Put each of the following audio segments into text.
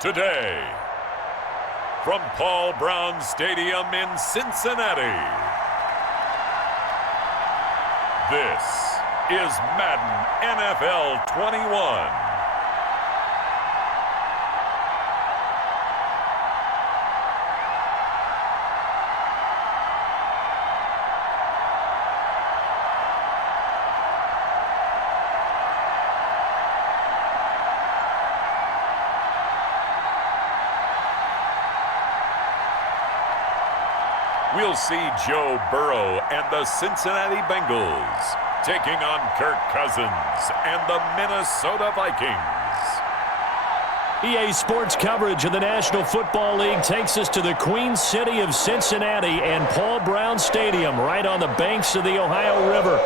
Today, from Paul Brown Stadium in Cincinnati, this is Madden NFL 21. We'll see Joe Burrow and the Cincinnati Bengals taking on Kirk Cousins and the Minnesota Vikings. EA Sports coverage of the National Football League takes us to the Queen City of Cincinnati and Paul Brown Stadium right on the banks of the Ohio River.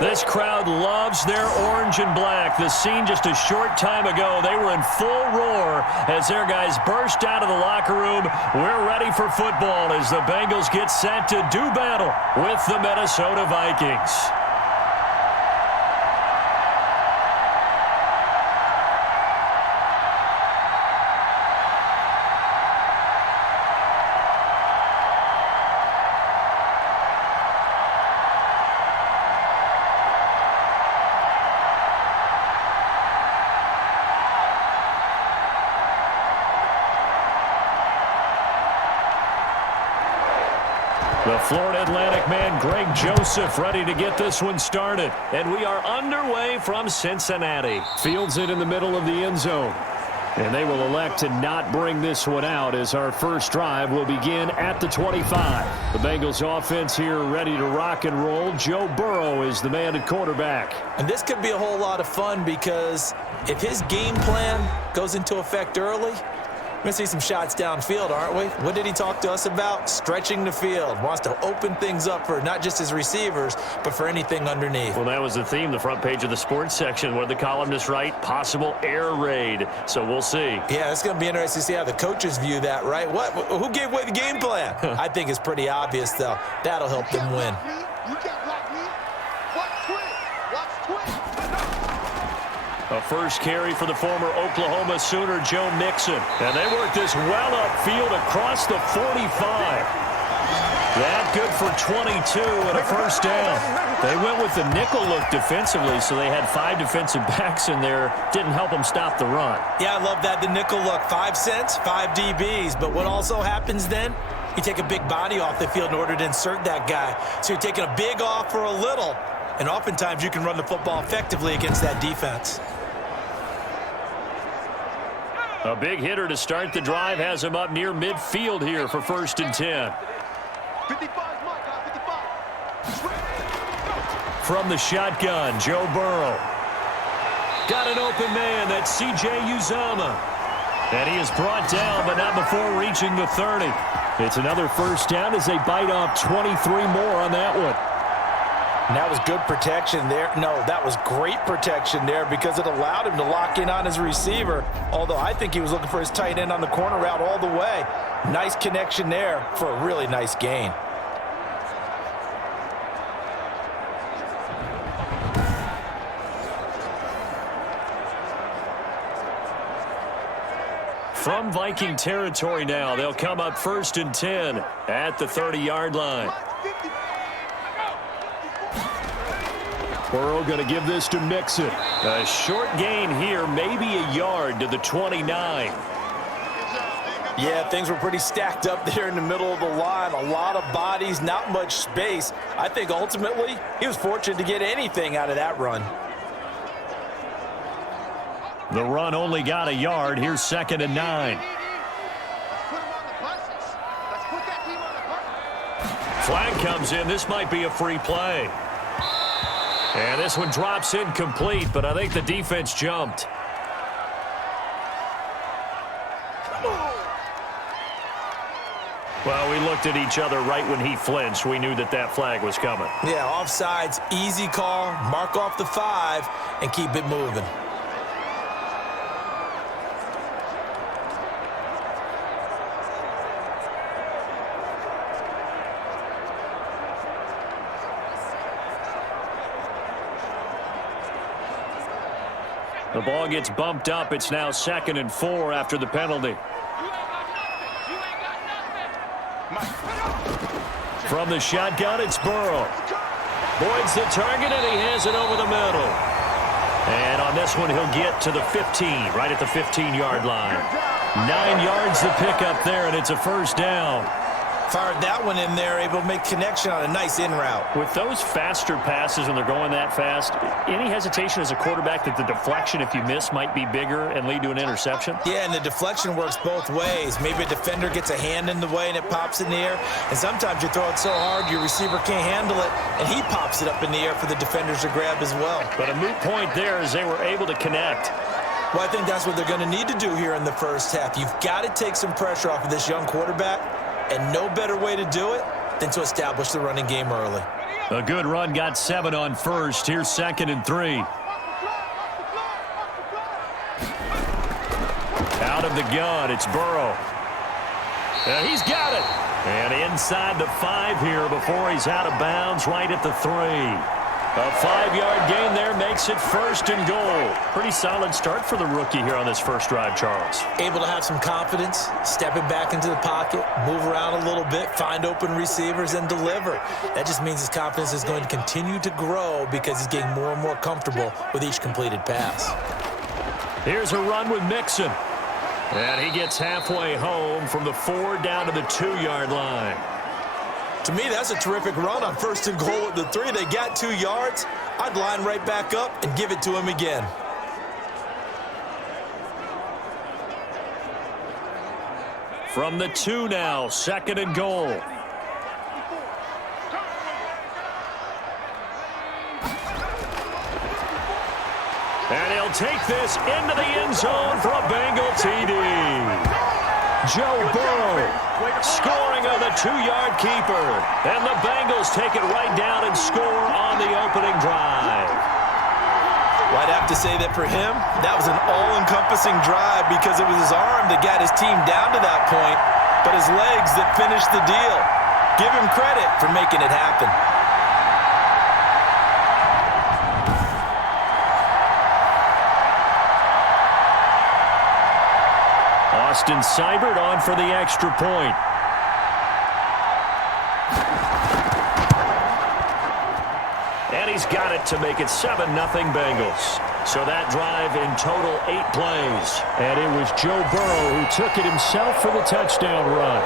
This crowd loves their orange and black. The scene just a short time ago, they were in full roar as their guys burst out of the locker room. We're ready for football as the Bengals get set to do battle with the Minnesota Vikings. The Florida Atlantic man, Greg Joseph, ready to get this one started. And we are underway from Cincinnati. Fields it in the middle of the end zone. And they will elect to not bring this one out as our first drive will begin at the 25. The Bengals offense here ready to rock and roll. Joe Burrow is the man at quarterback. And this could be a whole lot of fun because if his game plan goes into effect early, we're going to see some shots downfield, aren't we? What did he talk to us about? Stretching the field. Wants to open things up for not just his receivers, but for anything underneath. Well, that was the theme, the front page of the sports section, where the columnists write, possible air raid. So we'll see. Yeah, it's going to be interesting to see how the coaches view that, right? Who gave away the game plan? I think it's pretty obvious, though. That'll help them win. A first carry for the former Oklahoma Sooner, Joe Mixon. And they work this well upfield across the 45. That good for 22 and a first down. They went with the nickel look defensively, so they had 5 defensive backs in there. Didn't help them stop the run. Yeah, I love that, the nickel look. 5 cents, 5 DBs. But what also happens then? You take a big body off the field in order to insert that guy. So you're taking a big off for a little. And oftentimes you can run the football effectively against that defense. A big hitter to start the drive has him up near midfield here for 1st and 10. 55, From the shotgun, Joe Burrow. Got an open man, that's C.J. Uzomah. And he is brought down, but not before reaching the 30. It's another first down as they bite off 23 more on that one. And that was good protection there. No, that was great protection there because it allowed him to lock in on his receiver, although I think he was looking for his tight end on the corner route all the way. Nice connection there for a really nice gain. From Viking territory now, they'll come up 1st and 10 at the 30-yard line. Burrow going to give this to Mixon. A short gain here, maybe a yard to the 29. Yeah, things were pretty stacked up there in the middle of the line. A lot of bodies, not much space. I think ultimately he was fortunate to get anything out of that run. The run only got a yard. Here's 2nd and 9. Flag comes in. This might be a free play. And this one drops incomplete, but I think the defense jumped. Well, we looked at each other right when he flinched. We knew that that flag was coming. Yeah, offsides, easy call, mark off the 5, and keep it moving. The ball gets bumped up. It's now 2nd and 4 after the penalty. From the shotgun, it's Burrow. Boyd's the target, and he has it over the middle. And on this one, he'll get to the 15, right at the 15-yard line. 9 yards to pick up there, and it's a first down. Fired that one in there, able to make connection on a nice in route. With those faster passes when they're going that fast, any hesitation as a quarterback that the deflection, if you miss, might be bigger and lead to an interception? Yeah, and the deflection works both ways. Maybe a defender gets a hand in the way and it pops in the air. And sometimes you throw it so hard your receiver can't handle it, and he pops it up in the air for the defenders to grab as well. But a moot point there as they were able to connect. Well, I think that's what they're going to need to do here in the first half. You've got to take some pressure off of this young quarterback. And no better way to do it than to establish the running game early. A good run got 7 on first. Here's 2nd and 3. Out of the gun, it's Burrow. He's got it. And inside the 5 here before he's out of bounds right at the 3. A 5-yard gain there makes it 1st and goal. Pretty solid start for the rookie here on this first drive, Charles. Able to have some confidence, stepping back into the pocket, move around a little bit, find open receivers, and deliver. That just means his confidence is going to continue to grow because he's getting more and more comfortable with each completed pass. Here's a run with Mixon. And he gets halfway home from the 4 down to the 2-yard line. To me, that's a terrific run on 1st and goal at the 3. They got 2 yards. I'd line right back up and give it to him again. From the 2 now, 2nd and goal. And he'll take this into the end zone for a Bengal TD. Joe Burrow scoring on the 2-yard keeper. And the Bengals take it right down and score on the opening drive. Well, I'd have to say that for him, that was an all-encompassing drive because it was his arm that got his team down to that point, but his legs that finished the deal. Give him credit for making it happen. Austin Seibert on for the extra point. And he's got it to make it 7-0 Bengals. So that drive in total 8 plays. And it was Joe Burrow who took it himself for the touchdown run.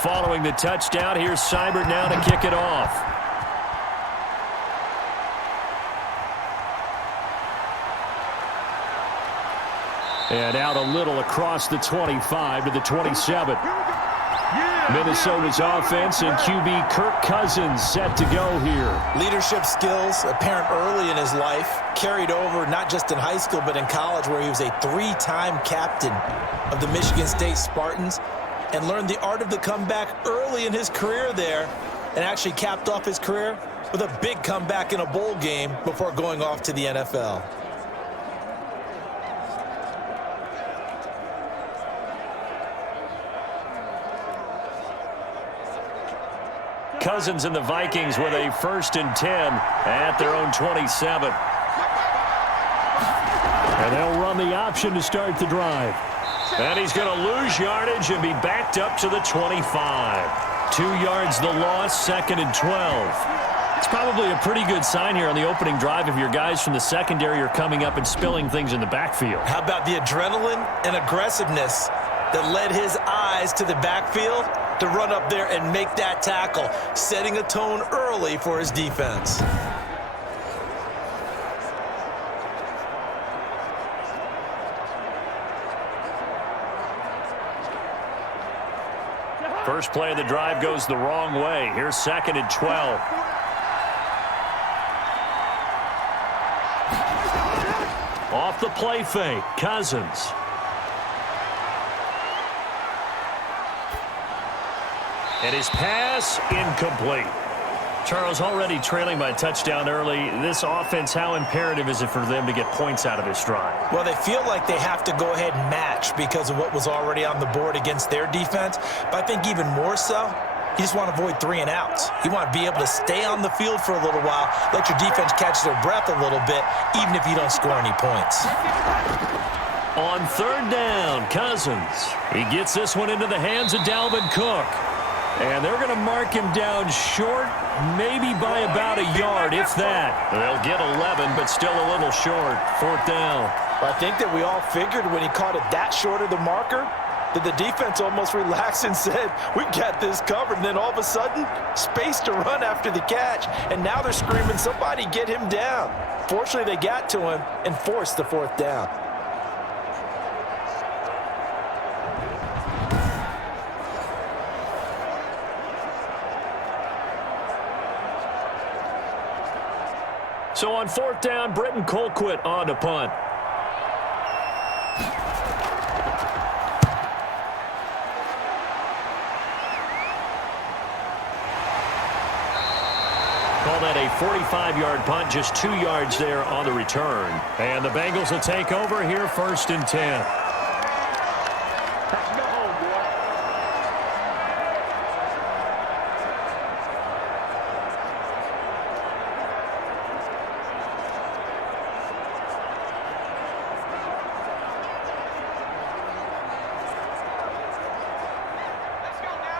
Following the touchdown, here's Seibert now to kick it off. And out a little across the 25 to the 27. Minnesota's offense and QB Kirk Cousins set to go here. Leadership skills apparent early in his life, carried over not just in high school but in college where he was a 3-time captain of the Michigan State Spartans and learned the art of the comeback early in his career there and actually capped off his career with a big comeback in a bowl game before going off to the NFL. Cousins and the Vikings with a 1st and 10 at their own 27. And they'll run the option to start the drive. And he's going to lose yardage and be backed up to the 25. 2 yards the loss, 2nd and 12. It's probably a pretty good sign here on the opening drive if your guys from the secondary are coming up and spilling things in the backfield. How about the adrenaline and aggressiveness that led his eyes to the backfield to run up there and make that tackle, setting a tone early for his defense. First play of the drive goes the wrong way. Here's 2nd and 12. Off the play fake, Cousins. And his pass incomplete. Charles, already trailing by a touchdown early. This offense, how imperative is it for them to get points out of this drive? Well, they feel like they have to go ahead and match because of what was already on the board against their defense. But I think even more so, you just want to avoid 3 and outs. You want to be able to stay on the field for a little while, let your defense catch their breath a little bit, even if you don't score any points. On 3rd down, Cousins. He gets this one into the hands of Dalvin Cook. And they're going to mark him down short, maybe by about a yard, if that. They'll get 11, but still a little short. 4th down. I think that we all figured when he caught it that short of the marker that the defense almost relaxed and said, we got this covered. And then all of a sudden, space to run after the catch. And now they're screaming, somebody get him down. Fortunately, they got to him and forced the 4th down. So on 4th down, Britton Colquitt on to punt. Call that a 45-yard punt, just 2 yards there on the return. And the Bengals will take over here, 1st and 10.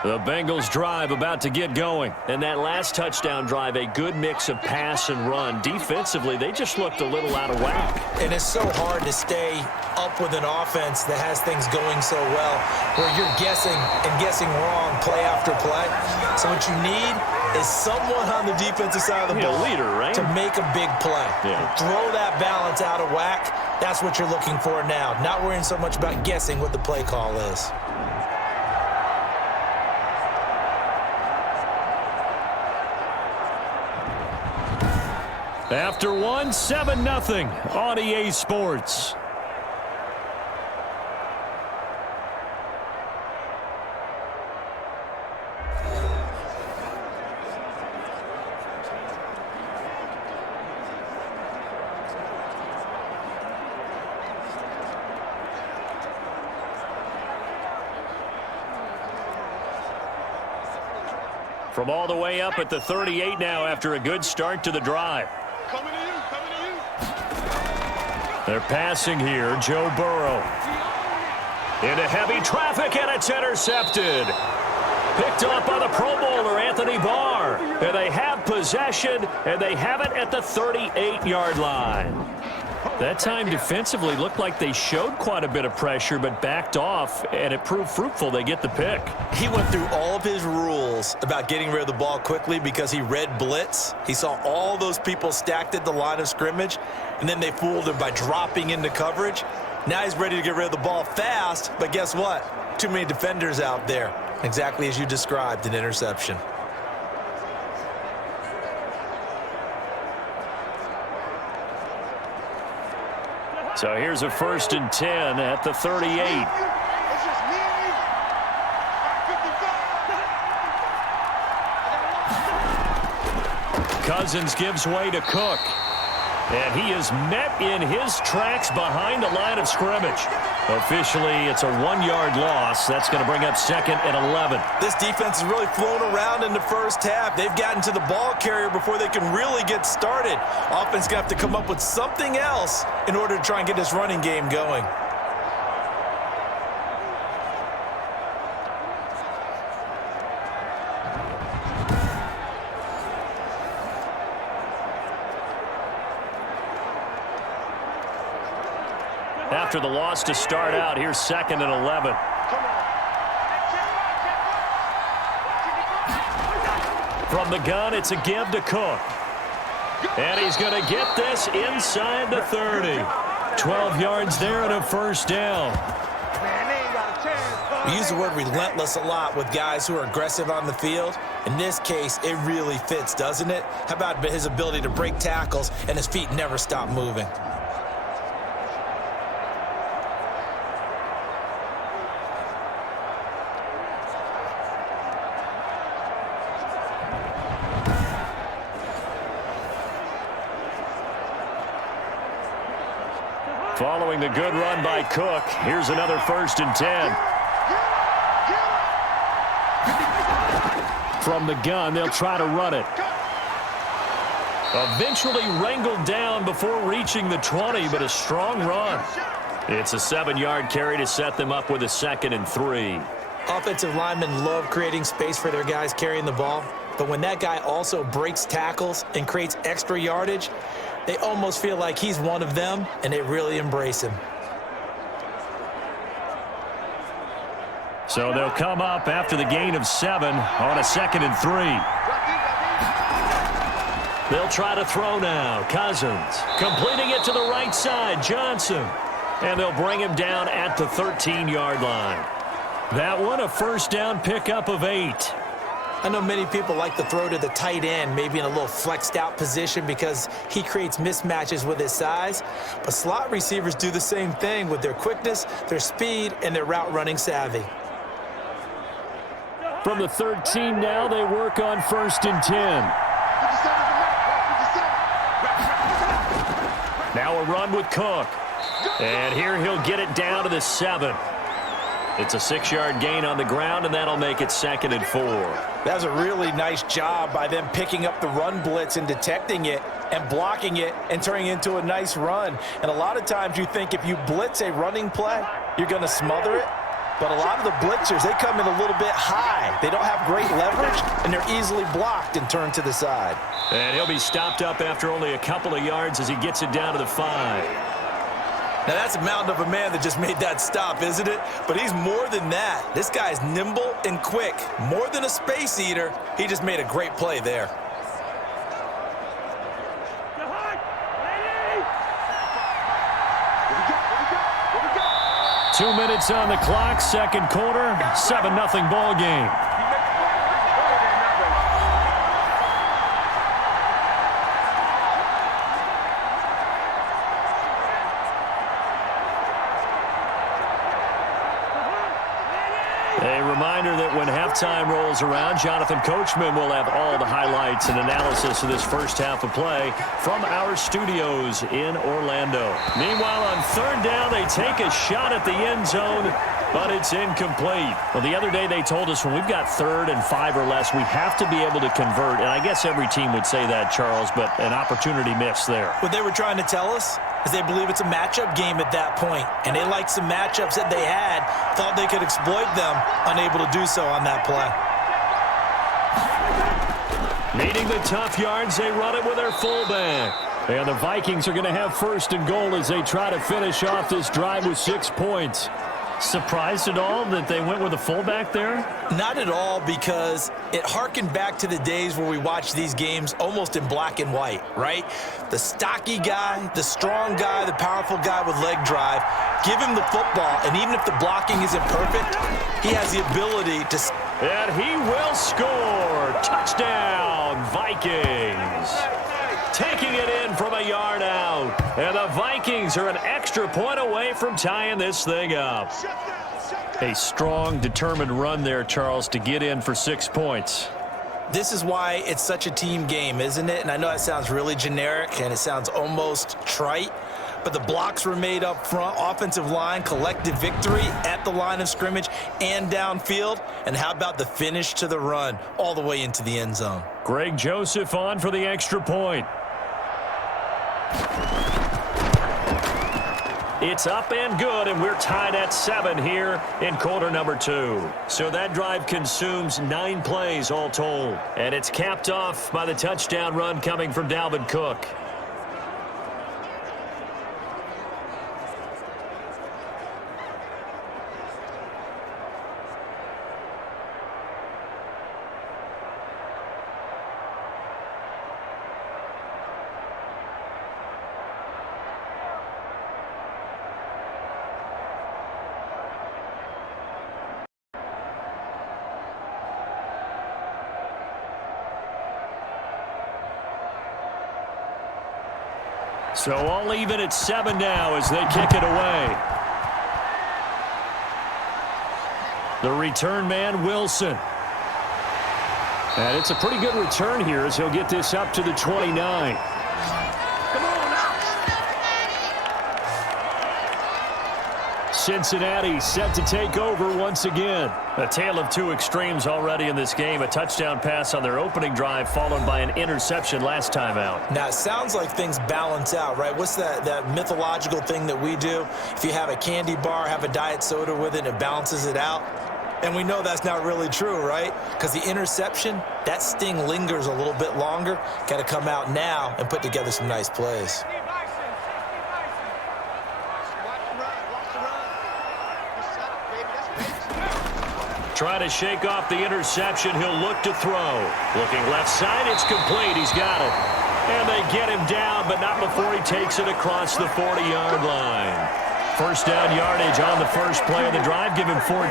The Bengals drive about to get going. And that last touchdown drive, a good mix of pass and run. Defensively, they just looked a little out of whack. And it's so hard to stay up with an offense that has things going so well, where you're guessing and guessing wrong play after play. So what you need is someone on the defensive side of the ball, leader, right? to make a big play. Yeah. Throw that balance out of whack. That's what you're looking for now. Not worrying so much about guessing what the play call is. After 1, 7-0 on EA Sports. From all the way up at the 38 now after a good start to the drive. Coming to you. They're passing here. Joe Burrow. Into heavy traffic, and it's intercepted. Picked up by the Pro Bowler, Anthony Barr. And they have possession, and they have it at the 38-yard line. That time defensively looked like they showed quite a bit of pressure, but backed off, and it proved fruitful. They get the pick. He went through all of his rules about getting rid of the ball quickly because he read blitz. He saw all those people stacked at the line of scrimmage, and then they fooled him by dropping into coverage. Now he's ready to get rid of the ball fast, but guess what? Too many defenders out there. Exactly as you described, an interception. So here's a 1st and 10 at the 38. It's just me and you. All right, 55. Cousins gives way to Cook. And he is met in his tracks behind the line of scrimmage. Officially, it's a 1-yard loss. That's going to bring up 2nd and 11. This defense has really flown around in the first half. They've gotten to the ball carrier before they can really get started. Offense going to have to come up with something else in order to try and get this running game going. After the loss to start out, here's 2nd and 11. From the gun, it's a give to Cook. And he's going to get this inside the 30. 12 yards there and a 1st down. Man, We use the word relentless a lot with guys who are aggressive on the field. In this case, it really fits, doesn't it? How about his ability to break tackles and his feet never stop moving? Following the good run by Cook, here's another 1st and 10. From the gun, they'll try to run it. Eventually wrangled down before reaching the 20, but a strong run. It's a 7-yard carry to set them up with a 2nd and 3. Offensive linemen love creating space for their guys carrying the ball, but when that guy also breaks tackles and creates extra yardage, they almost feel like he's one of them, and they really embrace him. So they'll come up after the gain of 7 on a 2nd and 3. They'll try to throw now. Cousins completing it to the right side. Johnson. And they'll bring him down at the 13-yard line. That one, a 1st down pickup of 8. I know many people like to throw to the tight end, maybe in a little flexed out position because he creates mismatches with his size. But slot receivers do the same thing with their quickness, their speed, and their route running savvy. From the 13 now, they work on 1st and 10. Now a run with Cook. And here he'll get it down to the 7. It's a 6-yard gain on the ground, and that'll make it 2nd and 4. That was a really nice job by them picking up the run blitz and detecting it and blocking it and turning it into a nice run. And a lot of times you think if you blitz a running play, you're going to smother it. But a lot of the blitzers, they come in a little bit high. They don't have great leverage, and they're easily blocked and turned to the side. And he'll be stopped up after only a couple of yards as he gets it down to the 5. Now, that's a mountain of a man that just made that stop, isn't it? But he's more than that. This guy's nimble and quick. More than a space eater, he just made a great play there. Two minutes on the clock, 2nd quarter, 7-0 ball game. A reminder that when halftime rolls around, Jonathan Coachman will have all the highlights and analysis of this first half of play from our studios in Orlando. Meanwhile, on 3rd down, they take a shot at the end zone, but it's incomplete. Well, the other day they told us when we've got 3rd and 5 or less, we have to be able to convert. And I guess every team would say that, Charles, but an opportunity missed there. What they were trying to tell us is they believe it's a matchup game at that point, and they liked some matchups that they had, thought they could exploit them, unable to do so on that play. Needing the tough yards, they run it with their fullback. And the Vikings are going to have 1st and goal as they try to finish off this drive with 6 points. Surprised at all that they went with a fullback there? Not at all, because it harkened back to the days where we watched these games almost in black and white, right? The stocky guy, the strong guy, the powerful guy with leg drive, give him the football, and even if the blocking isn't perfect, he has the ability to... And he will score. Touchdown, Vikings. Taking it in from a yard out. And the Vikings are an extra point away from tying this thing up. A strong, determined run there, Charles, to get in for 6 points. This is why it's such a team game, isn't it? And I know that sounds really generic and it sounds almost trite, but the blocks were made up front, offensive line, collective victory at the line of scrimmage and downfield. And how about the finish to the run all the way into the end zone? Greg Joseph on for the extra point. It's up and good, and we're tied at 7 here in quarter number 2. So that drive consumes 9 plays all told. And it's capped off by the touchdown run coming from Dalvin Cook. So all even at 7 now as they kick it away. The return man, Wilson. And it's a pretty good return here as he'll get this up to the 29. Cincinnati set to take over once again. A tale of two extremes already in this game. A touchdown pass on their opening drive followed by an interception last time out. Now, it sounds like things balance out, right? What's that mythological thing that we do? If you have a candy bar, have a diet soda with it, it balances it out. And we know that's not really true, right? Because the interception, that sting lingers a little bit longer. Got to come out now and put together some nice plays. Try to shake off the interception. He'll look to throw. Looking left side, it's complete. He's got it. And they get him down, but not before he takes it across the 40-yard line. First down yardage on the first play of the drive. Give him 14.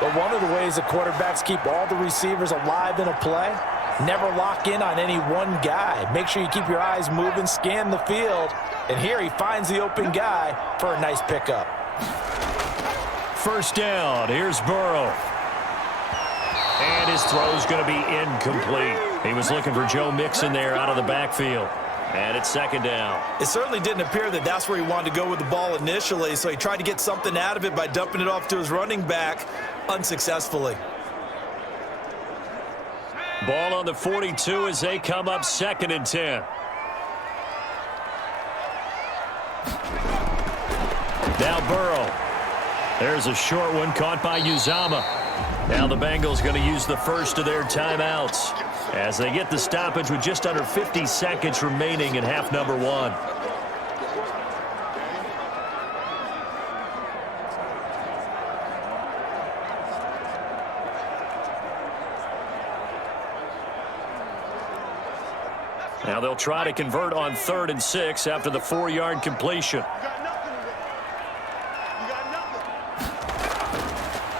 But one of the ways the quarterbacks keep all the receivers alive in a play, never lock in on any one guy. Make sure you keep your eyes moving, scan the field. And here he finds the open guy for a nice pickup. First down, here's Burrow. And his throw's going to be incomplete. He was looking for Joe Mixon there out of the backfield. And it's second down. It certainly didn't appear that that's where he wanted to go with the ball initially, so he tried to get something out of it by dumping it off to his running back unsuccessfully. Ball on the 42 as they come up 2nd and 10. Now Burrow. There's a short one caught by Uzama. Now the Bengals going to use the first of their timeouts as they get the stoppage with just under 50 seconds remaining in half number 1. Now they'll try to convert on 3rd and 6 after the 4-yard completion.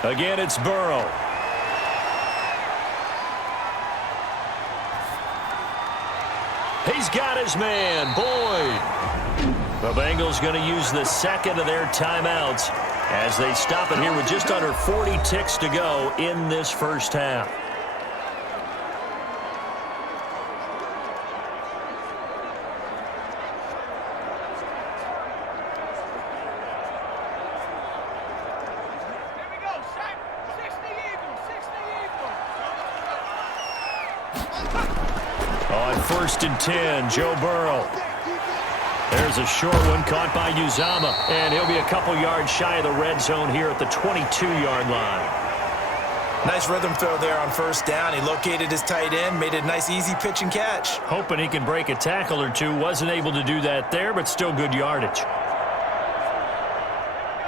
Again, it's Burrow. He's got his man, Boyd. The Bengals going to use the second of their timeouts as they stop it here with just under 40 ticks to go in this first half. On 1st and 10, Joe Burrow. There's a short one caught by Uzama, and he'll be a couple yards shy of the red zone here at the 22-yard line. Nice rhythm throw there on 1st down. He located his tight end, made a nice easy pitch and catch. Hoping he can break a tackle or two. Wasn't able to do that there, but still good yardage.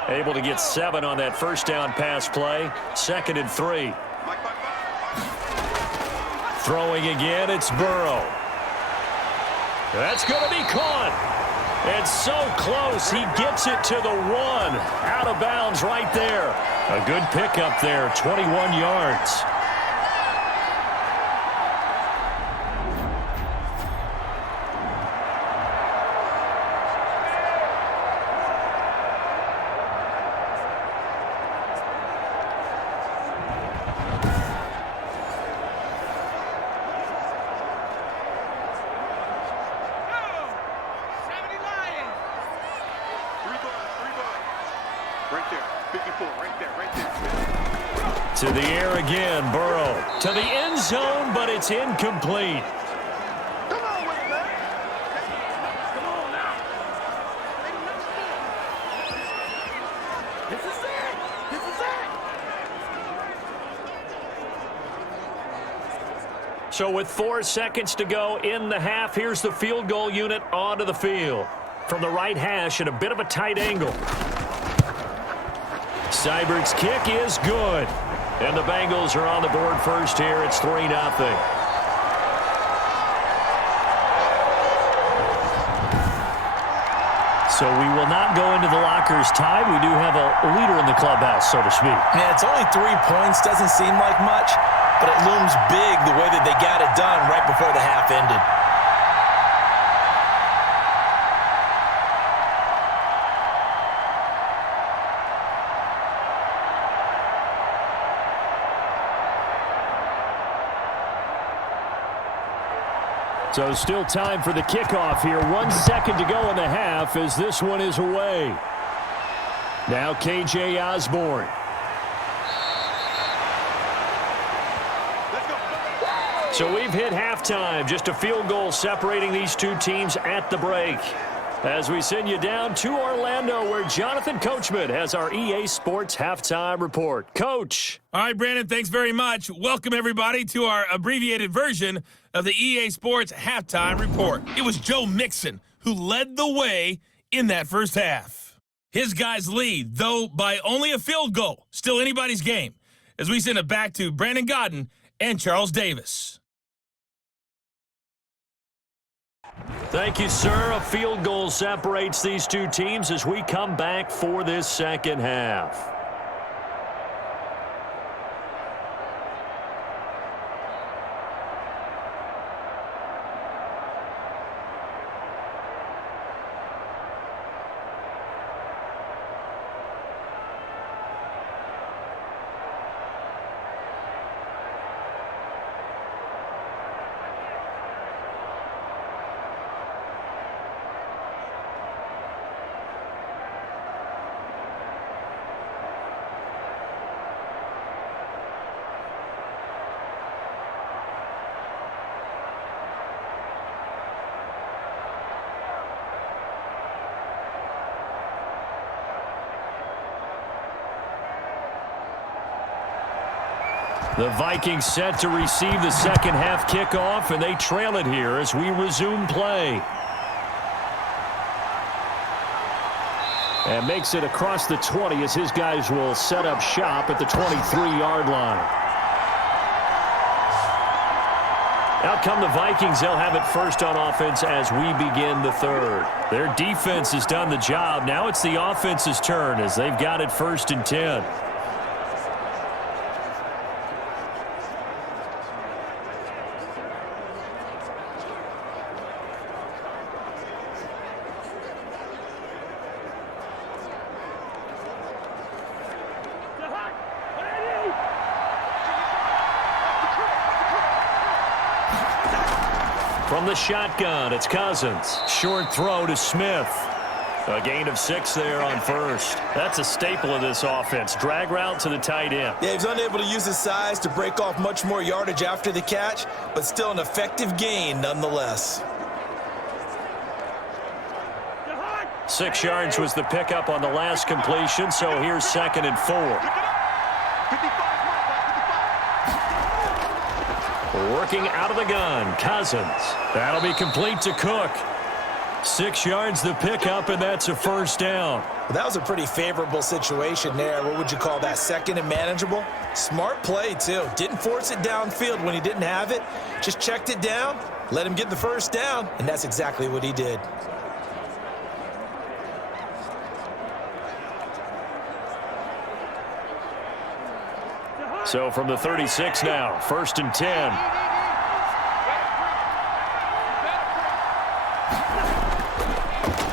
Able to get 7 on that first down pass play. 2nd and 3. Throwing again, it's Burrow. That's going to be caught. It's so close. He gets it to the 1. Out of bounds right there. A good pickup there, 21 yards. To the air again, Burrow. To the end zone, but it's incomplete. Come on with it, man. Come on now. This is it. This is it. So with 4 seconds to go in the half, here's the field goal unit onto the field. From the right hash at a bit of a tight angle. Seibert's kick is good. And the Bengals are on the board first here. It's 3-0. So we will not go into the lockers tied. We do have a leader in the clubhouse, so to speak. Yeah, it's only 3 points. Doesn't seem like much, but it looms big the way that they got it done right before the half ended. So still time for the kickoff here. 1 second to go in the half as this one is away. Now KJ Osborne. So we've hit halftime. Just a field goal separating these two teams at the break. As we send you down to Orlando, where Jonathan Coachman has our EA Sports Halftime Report. Coach. All right, Brandon, thanks very much. Welcome, everybody, to our abbreviated version of the EA Sports Halftime Report. It was Joe Mixon who led the way in that first half. His guys lead, though by only a field goal. Still anybody's game. As we send it back to Brandon Godden and Charles Davis. Thank you, sir. A field goal separates these two teams as we come back for this second half. The Vikings set to receive the second half kickoff, and they trail it here as we resume play. And makes it across the 20 as his guys will set up shop at the 23-yard line. Out come the Vikings. They'll have it first on offense as we begin the third. Their defense has done the job. Now it's the offense's turn as they've got it first and 10. From the shotgun, it's Cousins. Short throw to Smith. A gain of 6 there on first. That's a staple of this offense. Drag route to the tight end. Yeah, he's unable to use his size to break off much more yardage after the catch, but still an effective gain nonetheless. 6 yards was the pickup on the last completion, so here's 2nd and 4. Working out of the gun, Cousins. That'll be complete to Cook. 6 yards the pickup, and that's a first down. Well, that was a pretty favorable situation there. What would you call that? 2nd and manageable? Smart play, too. Didn't force it downfield when he didn't have it. Just checked it down, let him get the first down, and that's exactly what he did. So from the 36 now, 1st and 10.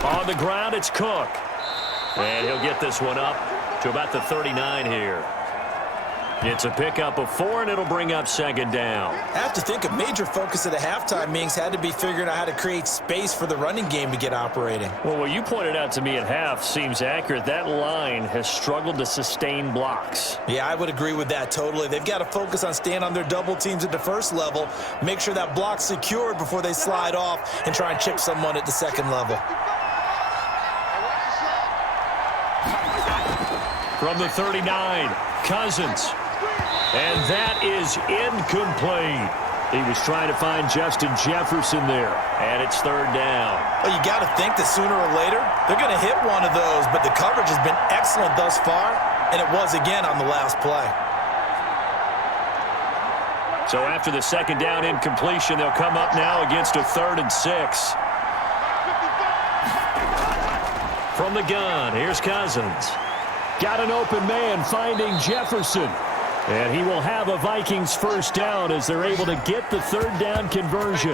On the ground, it's Cook. And he'll get this one up to about the 39 here. It's a pickup of 4, and it'll bring up 2nd down. I have to think a major focus of the halftime meetings had to be figuring out how to create space for the running game to get operating. Well, what you pointed out to me at half seems accurate. That line has struggled to sustain blocks. Yeah, I would agree with that totally. They've got to focus on staying on their double teams at the first level, make sure that block's secured before they slide off and try and chip someone at the 2nd level. From the 39, Cousins. And that is incomplete. He was trying to find Justin Jefferson there, and it's 3rd down. Well, you got to think that sooner or later they're going to hit one of those, but the coverage has been excellent thus far, and it was again on the last play. So after the 2nd down incompletion, they'll come up now against a 3rd and 6. From the gun, here's Cousins. Got an open man finding Jefferson. And he will have a Vikings first down as they're able to get the 3rd down conversion.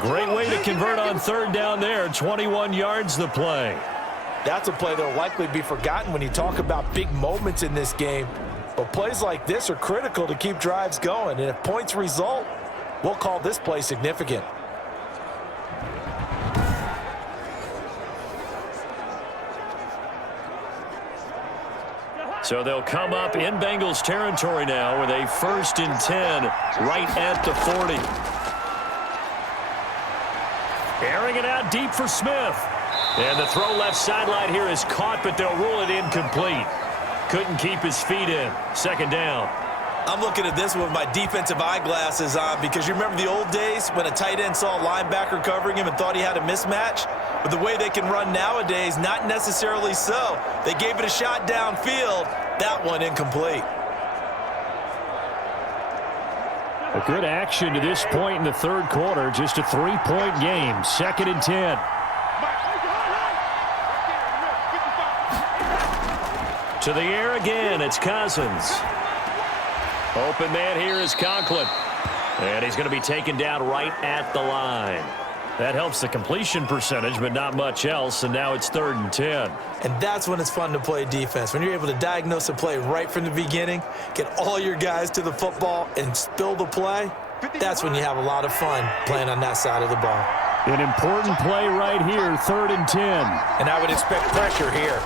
Great way to convert on 3rd down there. 21 yards the play. That's a play that will likely be forgotten when you talk about big moments in this game. But plays like this are critical to keep drives going. And if points result, we'll call this play significant. So they'll come up in Bengals territory now with a 1st and 10 right at the 40. Airing it out deep for Smith. And the throw left sideline here is caught, but they'll rule it incomplete. Couldn't keep his feet in. 2nd down. I'm looking at this with my defensive eyeglasses on because you remember the old days when a tight end saw a linebacker covering him and thought he had a mismatch? But the way they can run nowadays, not necessarily so. They gave it a shot downfield. That one incomplete. A good action to this point in the 3rd quarter. Just a 3-point game. 2nd and 10. To the air again. It's Cousins. Open man here is Conklin. And he's going to be taken down right at the line. That helps the completion percentage, but not much else, and now it's 3rd and 10. And that's when it's fun to play defense. When you're able to diagnose a play right from the beginning, get all your guys to the football, and spill the play, that's when you have a lot of fun playing on that side of the ball. An important play right here, 3rd and 10. And I would expect pressure here.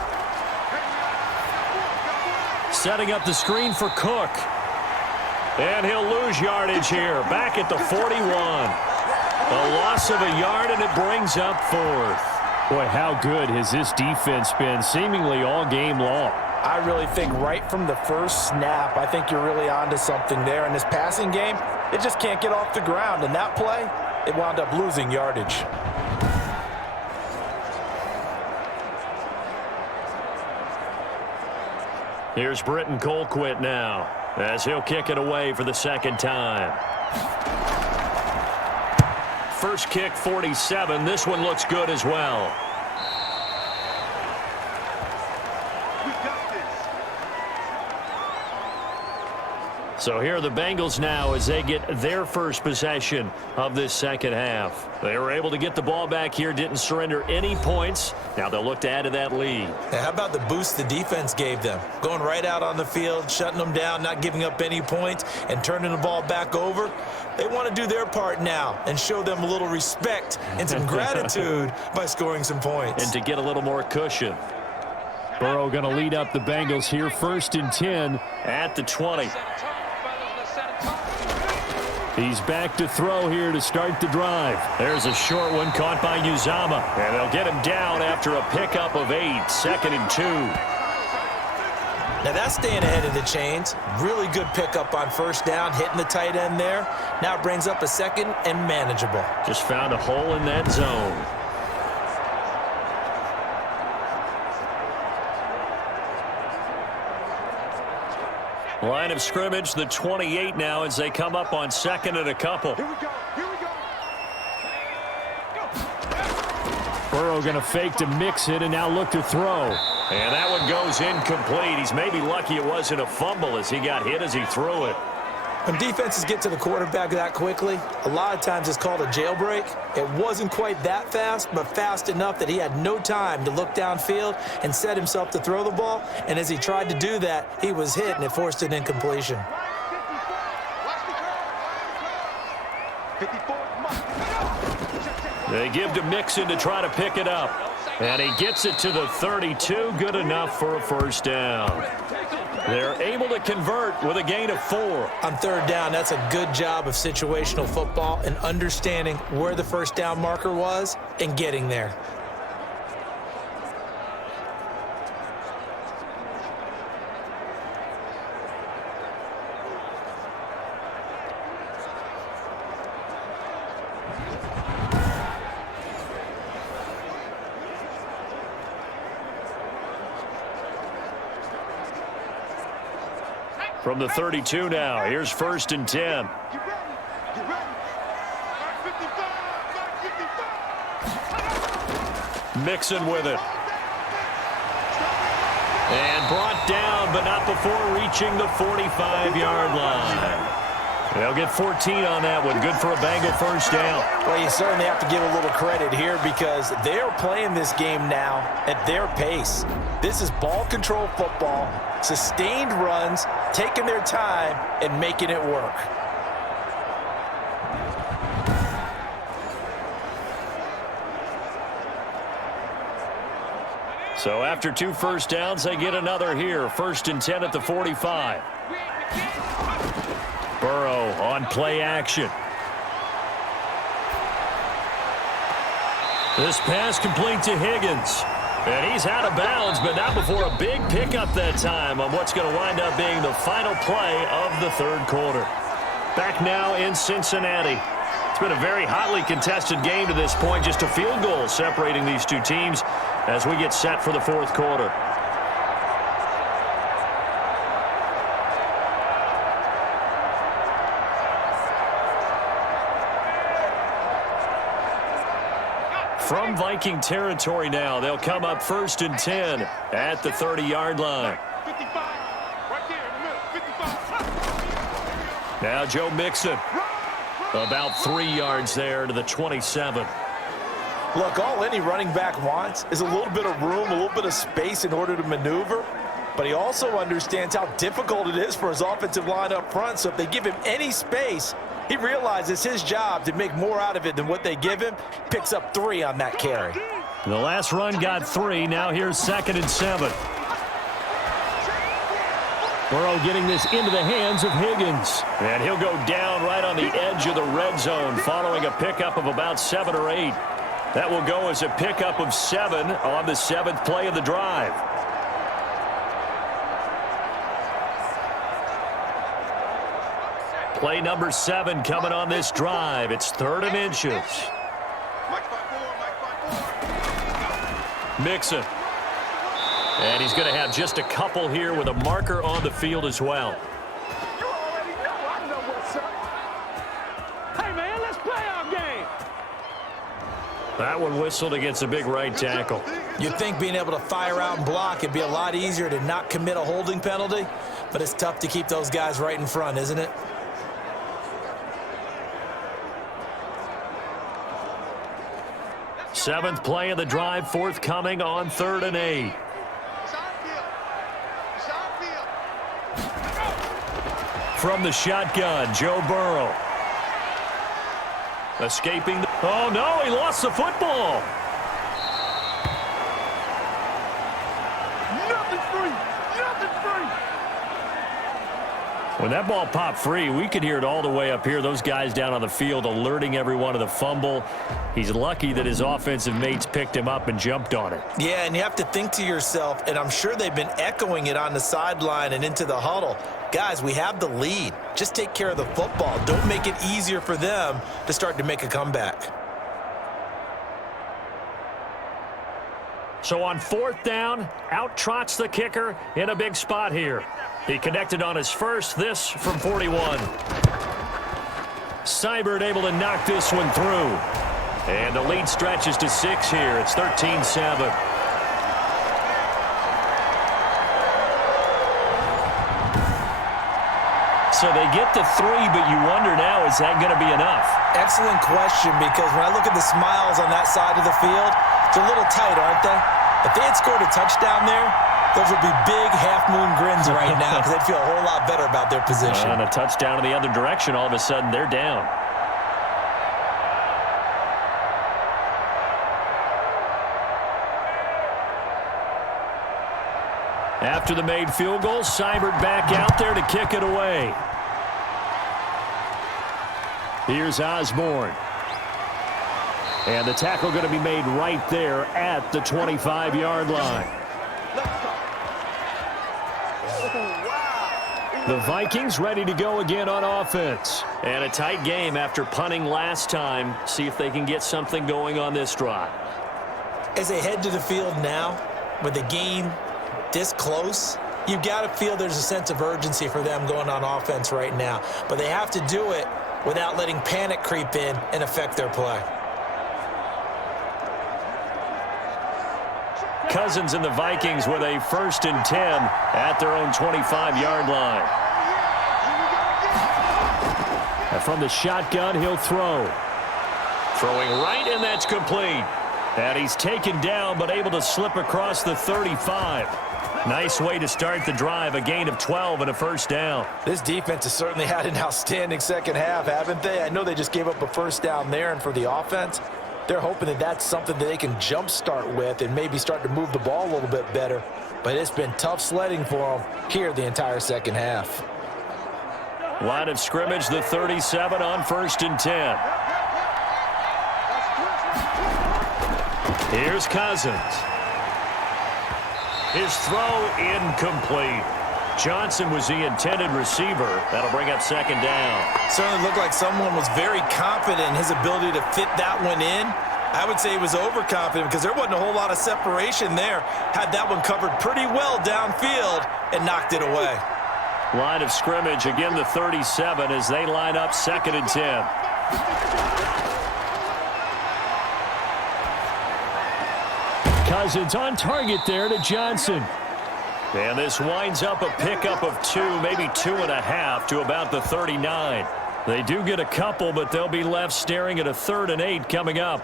Setting up the screen for Cook. And he'll lose yardage here, back at the 41. A loss of a yard, and it brings up 4th. Boy, how good has this defense been seemingly all game long? I really think right from the first snap, I think you're really onto something there. In this passing game, it just can't get off the ground. And that play, it wound up losing yardage. Here's Britton Colquitt now, as he'll kick it away for the 2nd time. First kick, 47. This one looks good as well. We got this. So here are the Bengals now as they get their first possession of this 2nd half. They were able to get the ball back here, didn't surrender any points. Now they'll look to add to that lead. Now, how about the boost the defense gave them? Going right out on the field, shutting them down, not giving up any points, and turning the ball back over. They want to do their part now and show them a little respect and some gratitude by scoring some points. And to get a little more cushion. Burrow going to lead up the Bengals here, 1st and 10 at the 20. He's back to throw here to start the drive. There's a short one caught by Uzama. And they'll get him down after a pickup of 8. 2nd and 2. Now that's staying ahead of the chains. Really good pickup on 1st down, hitting the tight end there. Now it brings up a 2nd and manageable. Just found a hole in that zone. Line of scrimmage, the 28 now as they come up on 2nd and a couple. Here we go. Here we go. Burrow going to fake to mix it and now look to throw. And that one goes incomplete. He's maybe lucky it wasn't a fumble as he got hit as he threw it. When defenses get to the quarterback that quickly, a lot of times it's called a jailbreak. It wasn't quite that fast, but fast enough that he had no time to look downfield and set himself to throw the ball. And as he tried to do that, he was hit, and it forced an incompletion. 54. They give to Mixon to try to pick it up. And he gets it to the 32. Good enough for a 1st down. They're able to convert with a gain of 4. On 3rd down, that's a good job of situational football and understanding where the 1st down marker was and getting there. From the 32 now, here's 1st and 10. Get ready. Get ready. Back 55. Mixon with it. And brought down, but not before reaching the 45-yard line. They'll get 14 on that one. Good for a Bengal 1st down. Well, you certainly have to give a little credit here because they're playing this game now at their pace. This is ball control football, sustained runs, taking their time, and making it work. So after 2 first downs, they get another here. 1st and 10 at the 45. Burrow on play action. This pass complete to Higgins. And he's out of bounds, but not before a big pickup that time on what's going to wind up being the final play of the 3rd quarter. Back now in Cincinnati. It's been a very hotly contested game to this point. Just a field goal separating these two teams as we get set for the 4th quarter. From Viking territory now, they'll come up 1st and 10 at the 30-yard line. 55, right there in the middle, 55. Now Joe Mixon. About 3 yards there to the 27. Look, all any running back wants is a little bit of room, a little bit of space in order to maneuver. But he also understands how difficult it is for his offensive line up front. So if they give him any space, he realizes his job to make more out of it than what they give him. Picks up 3 on that carry. The last run got 3. Now here's 2nd and 7. Burrow getting this into the hands of Higgins. And he'll go down right on the edge of the red zone following a pickup of about 7 or 8. That will go as a pickup of 7 on the 7th play of the drive. Play number 7 coming on this drive. It's 3rd and inches. Mixon. And he's going to have just a couple here with a marker on the field as well. You already know. I know what's up. Hey, man, let's play our game. That one whistled against a big right tackle. You'd think being able to fire out and block it'd be a lot easier to not commit a holding penalty, but it's tough to keep those guys right in front, isn't it? Seventh play of the drive, forthcoming on 3rd and 8. From the shotgun, Joe Burrow. Escaping. Oh, no, he lost the football. Nothing free. Nothing free. When that ball popped free, we could hear it all the way up here. Those guys down on the field alerting everyone of the fumble. He's lucky that his offensive mates picked him up and jumped on it. Yeah, and you have to think to yourself, and I'm sure they've been echoing it on the sideline and into the huddle. Guys, we have the lead. Just take care of the football. Don't make it easier for them to start to make a comeback. So on 4th down, out trots the kicker in a big spot here. He connected on his first, this from 41. Seibert able to knock this one through. And the lead stretches to 6 here. It's 13-7. So they get the 3, but you wonder now, is that going to be enough? Excellent question, because when I look at the smiles on that side of the field, they're a little tight, aren't they? If they had scored a touchdown there, those would be big half-moon grins right now because they'd feel a whole lot better about their position. And a touchdown in the other direction, all of a sudden they're down. After the made field goal, Seibert back out there to kick it away. Here's Osborne. And the tackle going to be made right there at the 25-yard line. The Vikings ready to go again on offense. And a tight game after punting last time. See if they can get something going on this drive. As they head to the field now, with the game this close, you've got to feel there's a sense of urgency for them going on offense right now. But they have to do it without letting panic creep in and affect their play. Cousins and the Vikings with a 1st and 10 at their own 25-yard line. And from the shotgun, he'll throw. Throwing right, and that's complete. And he's taken down, but able to slip across the 35. Nice way to start the drive, a gain of 12 and a 1st down. This defense has certainly had an outstanding second half, haven't they? I know they just gave up a 1st down there, and for the offense, They're hoping that that's something that they can jumpstart with and maybe start to move the ball a little bit better. But it's been tough sledding for them here the entire second half. Line of scrimmage, the 37 on 1st and 10. Here's Cousins. His throw incomplete. Johnson was the intended receiver. That'll bring up 2nd down. Certainly looked like someone was very confident in his ability to fit that one in. I would say he was overconfident because there wasn't a whole lot of separation there. Had that one covered pretty well downfield and knocked it away. Line of scrimmage, again the 37 as they line up 2nd and 10. Cousins on target there to Johnson. And this winds up a pickup of 2, maybe 2.5 to about the 39. They do get a couple, but they'll be left staring at a 3rd and 8 coming up.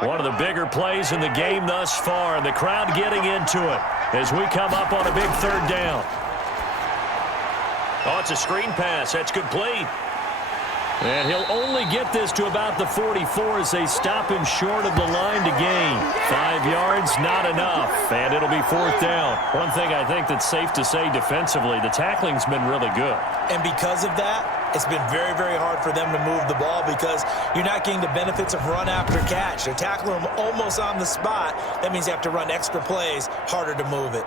One of the bigger plays in the game thus far, and the crowd getting into it as we come up on a big 3rd down. Oh, it's a screen pass. That's complete. And he'll only get this to about the 44 as they stop him short of the line to gain. 5 yards, not enough, and it'll be 4th down. One thing I think that's safe to say defensively, the tackling's been really good. And because of that, it's been very, very hard for them to move the ball because you're not getting the benefits of run after catch. They're tackling them almost on the spot. That means you have to run extra plays, harder to move it.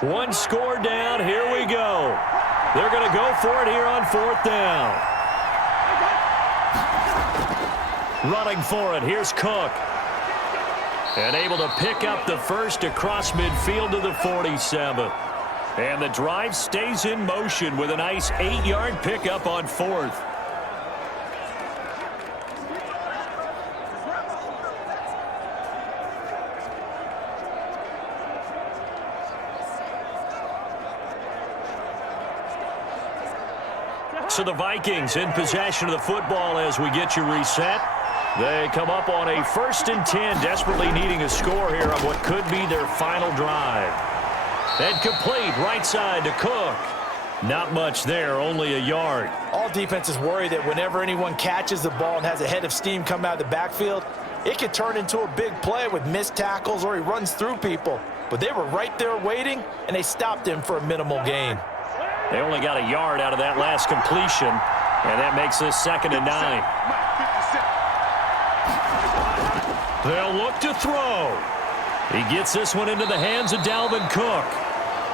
One score down. Here we go. They're going to go for it here on 4th down. Running for it. Here's Cook. And able to pick up the first across midfield to the 47. And the drive stays in motion with a nice 8-yard pickup on 4th. So the Vikings in possession of the football as we get you reset. They come up on a 1st and 10, desperately needing a score here on what could be their final drive. And complete right side to Cook. Not much there, only a yard. All defenses worry that whenever anyone catches the ball and has a head of steam come out of the backfield, it could turn into a big play with missed tackles or he runs through people. But they were right there waiting, and they stopped him for a minimal gain. They only got a yard out of that last completion, and that makes this 2nd and 9. They'll look to throw. He gets this one into the hands of Dalvin Cook.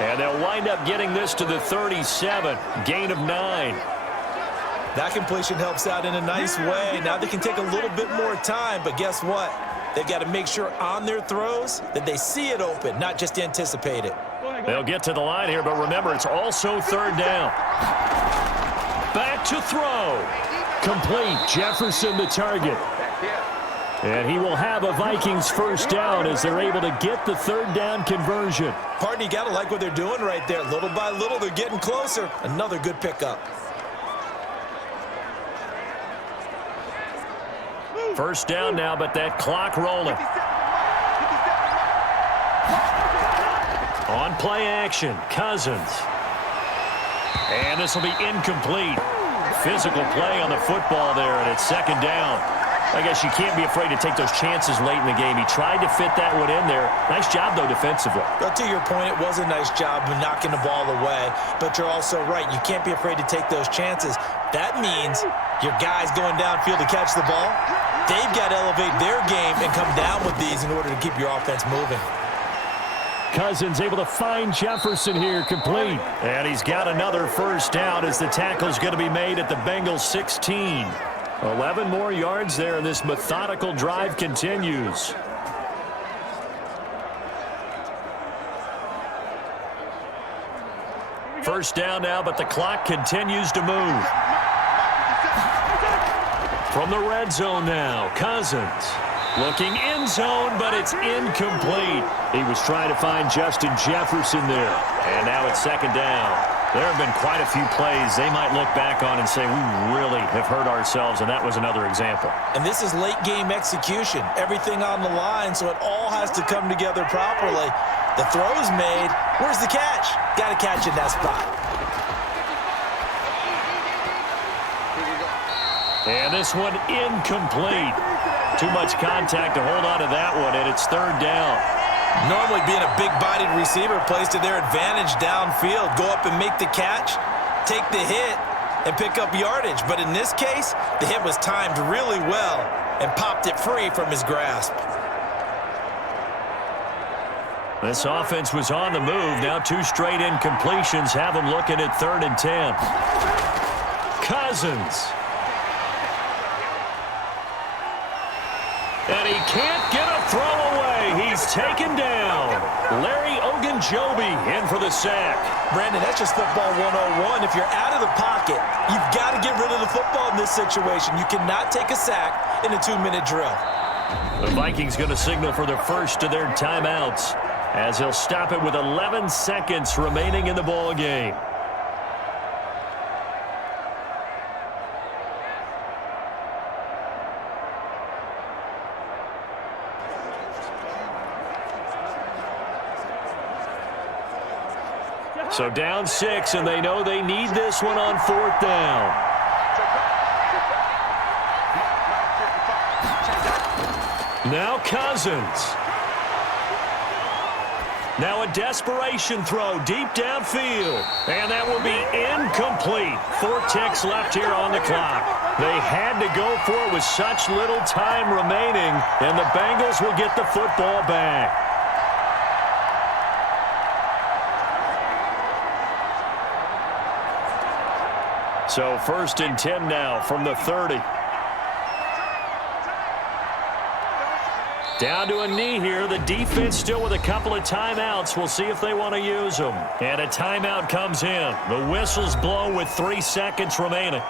And they'll wind up getting this to the 37, gain of 9. That completion helps out in a nice way. Now they can take a little bit more time, but guess what? They've got to make sure on their throws that they see it open, not just anticipate it. They'll get to the line here, but remember, it's also 3rd down. Back to throw. Complete. Jefferson the target. And he will have a Vikings 1st down as they're able to get the 3rd down conversion. Pardon, you got to like what they're doing right there. Little by little, they're getting closer. Another good pickup. 1st down now, but that clock rolling. On play action, Cousins. And this will be incomplete. Physical play on the football there, and it's 2nd down. I guess you can't be afraid to take those chances late in the game. He tried to fit that one in there. Nice job, though, defensively. But to your point, it was a nice job of knocking the ball away. But you're also right. You can't be afraid to take those chances. That means your guys going downfield to catch the ball, they've got to elevate their game and come down with these in order to keep your offense moving. Cousins able to find Jefferson here, complete. And he's got another 1st down as the tackle's going to be made at the Bengals 16. 11 more yards there, and this methodical drive continues. First down now, but the clock continues to move. From the red zone now, Cousins. Looking end zone, but it's incomplete. He was trying to find Justin Jefferson there. And now it's second down. There have been quite a few plays they might look back on and say, we really have hurt ourselves, and that was another example. And this is late game execution. Everything on the line, so it all has to come together properly. The throw's made. Where's the catch? Got to catch in that spot. And this one incomplete. Too much contact to hold on to that one, and it's third down. Normally being a big-bodied receiver plays to their advantage downfield. Go up and make the catch, take the hit, and pick up yardage. But in this case, the hit was timed really well and popped it free from his grasp. This offense was on the move. Now 2 straight incompletions have them looking at 3rd and 10. Cousins. And he can't get a throw away. He's taken down. Larry Ogunjobi in for the sack. Brandon, that's just football 101. If you're out of the pocket, you've got to get rid of the football in this situation. You cannot take a sack in a 2-minute drill. The Vikings going to signal for their first of their timeouts as he'll stop it with 11 seconds remaining in the ball game. So down 6, and they know they need this one on 4th down. Now Cousins. Now a desperation throw deep downfield. And that will be incomplete. 4 ticks left here on the clock. They had to go for it with such little time remaining, and the Bengals will get the football back. So 1st and 10 now from the 30. Down to a knee here. The defense still with a couple of timeouts. We'll see if they want to use them. And a timeout comes in. The whistle's blown with 3 seconds remaining.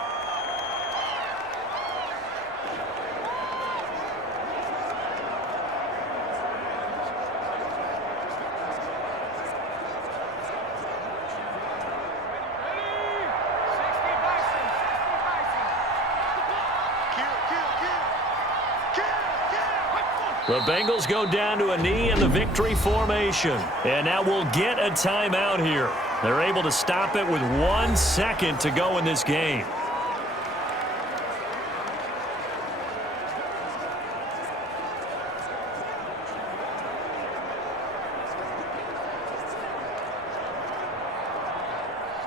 The Bengals go down to a knee in the victory formation. And now we'll get a timeout here. They're able to stop it with 1 second to go in this game.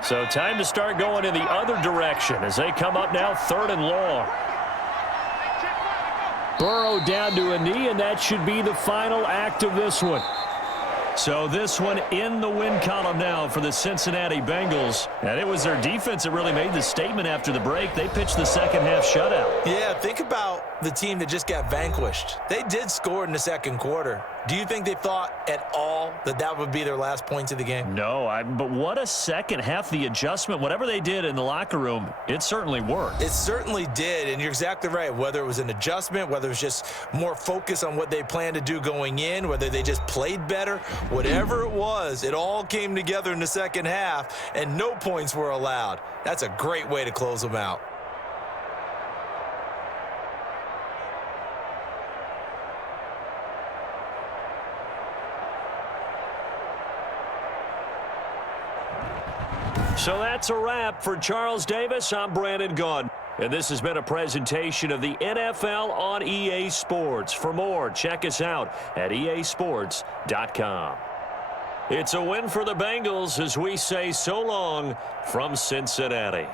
So time to start going in the other direction as they come up now 3rd and long. Burrow down to a knee, and that should be the final act of this one. So this one in the win column now for the Cincinnati Bengals. And it was their defense that really made the statement after the break. They pitched the second half shutout. Yeah, think about the team that just got vanquished. They did score in the second quarter. Do you think they thought at all that that would be their last points of the game? No, but what a second half. The adjustment, whatever they did in the locker room, it certainly worked. It certainly did, and you're exactly right. Whether it was an adjustment, whether it was just more focus on what they planned to do going in, whether they just played better, whatever it was, it all came together in the second half, and no points were allowed. That's a great way to close them out. So that's a wrap. For Charles Davis, I'm Brandon Gaudin. And this has been a presentation of the NFL on EA Sports. For more, check us out at easports.com. It's a win for the Bengals as we say so long from Cincinnati.